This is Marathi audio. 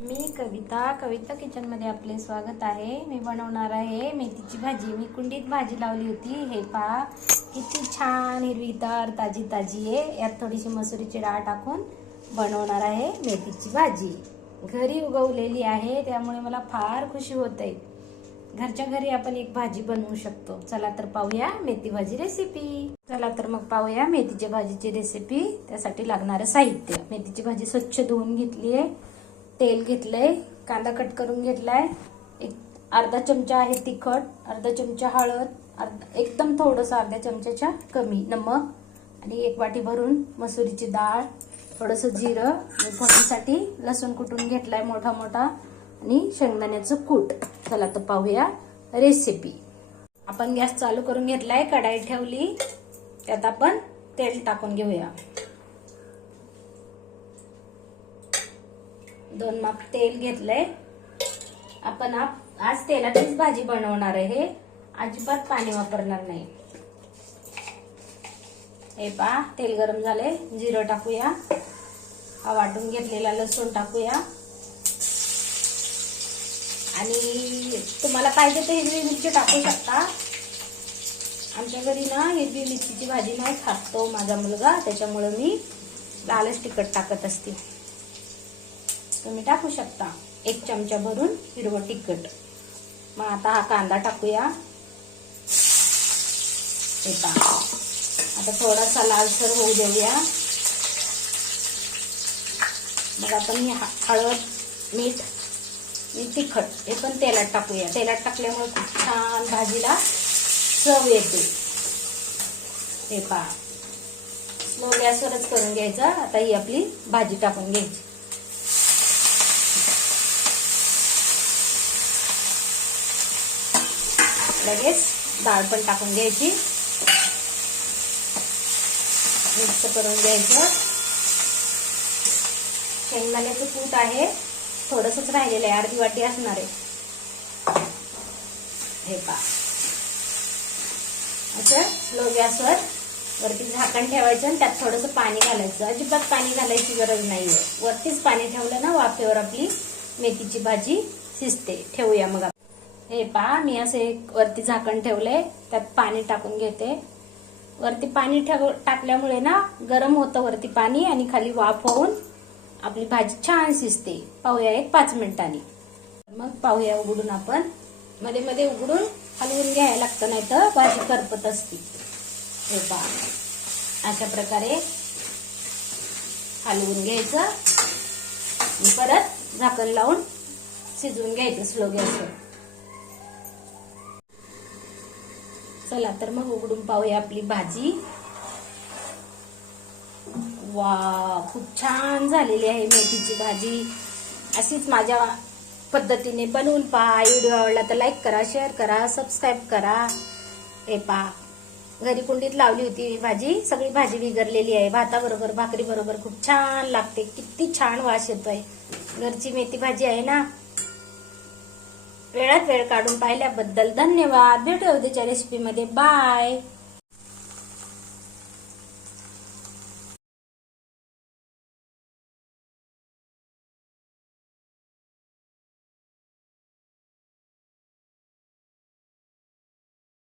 मी कविता कविता किचनमध्ये आपले स्वागत आहे. मी बनवणार आहे मेथीची भाजी. मी कुंडीत भाजी लावली होती. हे पहा किती छान हिरवीदार ताजी ताजी आहे. यात थोडीशी मसुरीची डाळ टाकून बनवणार आहे मेथीची भाजी. घरी उगवलेली आहे त्यामुळे मला फार खुशी होत आहे घरच्या घरी आपण एक भाजी बनवू शकतो. चला तर पाहूया मेथी भाजी रेसिपी चला तर मग पाहूया मेथीच्या भाजीची रेसिपी त्यासाठी लागणारं साहित्य. मेथीची भाजी स्वच्छ धुवून घेतली आहे. तेल घेतलंय कांदा कट करून घेतलाय. एक अर्धा चमचा आहे तिखट अर्धा चमचा हळद अर्धा एकदम थोडंसं अर्ध्या चमच्याच्या कमी नमक. आणि एक वाटी भरून मसुरीची डाळ थोडंसं जिरं आणि फोडणीसाठी लसूण कुटून घेतलाय मोठा मोठा. आणि शेंगदाण्याचं कूट. चला तर पाहूया रेसिपी आपण गॅस चालू करून घेतलाय कढाई ठेवली. त्यात आपण तेल टाकून घेऊया. दोन माप तेल घेतलंय. आपण आप- आज तेलातच भाजी बनवणार आहे. अजिबात पाणी वापरणार नाही. हे पा तेल गरम झाले जिरं टाकूया. हा वाटून घेतलेला लसूण टाकूया. आणि तुम्हाला पाहिजे तर हिरवी मिरची टाकू शकता. आमच्या घरी ना हिरवी मिरचीची भाजी नाही खातो माझा मुलगा. त्याच्यामुळे मी लालच तिखट टाकत असते. तुम्ही टाकू शकता. एक चमचा भरून हिरवं तिखट. मग आता हा कांदा टाकूया. आता थोडासा लालसर होऊ देऊया. मग आपण ही हळद मीठ आणि तिखट हे पण तेलात टाकूया. तेलात टाकल्यामुळे खूप छान भाजीला चव येते. हे पहा. स्लो गॅसवरच करून घ्यायचं. आता ही आपली भाजी टाकून घ्यायची. लगेच डाळ पण टाकून घ्यायची. मिक्स करून घ्यायचं. शेंगदाण्याचं कूट आहे. थोडंसंच राहिलेलं आहे. अर्धी वाटी असणार आहे. हे पा असं स्लो गॅसवर वरती झाकण ठेवायचं आणि त्यात थोडंसं पाणी घालायचं. अजिबात पाणी घालायची गरज नाहीये. वरतीच पाणी ठेवलं ना वाफेवर आपली मेथीची भाजी शिजते. ठेवूया मग आपण. हे पहा मी असे एक वरती झाकण ठेवलंय त्यात पाणी टाकून घेते. वरती पाणी ठेव टाकल्यामुळे ना गरम होतं वरती पाणी आणि खाली वाफ होऊन आपली भाजी छान शिजते. पाहूया एक पाच मिनिटांनी. मग पाहूया उघडून आपण. मध्ये मध्ये उघडून हलवून घ्यायला लागतं नाही तर भाजी करपत असते. हे पहा. अशा प्रकारे हलवून घ्यायचं. परत झाकण लावून शिजवून घ्यायचं स्लो गॅसवर. चला तर मग उघडून पाहूया आपली भाजी. वा खूप छान झालेली आहे मेथीची भाजी. अशीच माझ्या पद्धतीने बनवून पहा. व्हिडिओ आवडला तर लाईक करा शेअर करा सबस्क्राईब करा. हे पहा घरी कुंडीत लावली होती भाजी. सगळी भाजी विगरलेली आहे. भाताबरोबर भाकरी बरोबर खूप छान लागते. किती छान वास येतोय. घरची मेथी भाजी आहे ना? वेळात वेळ काढून पाहिल्याबद्दल धन्यवाद. भेटू उद्याच्या रेसिपीमध्ये बाय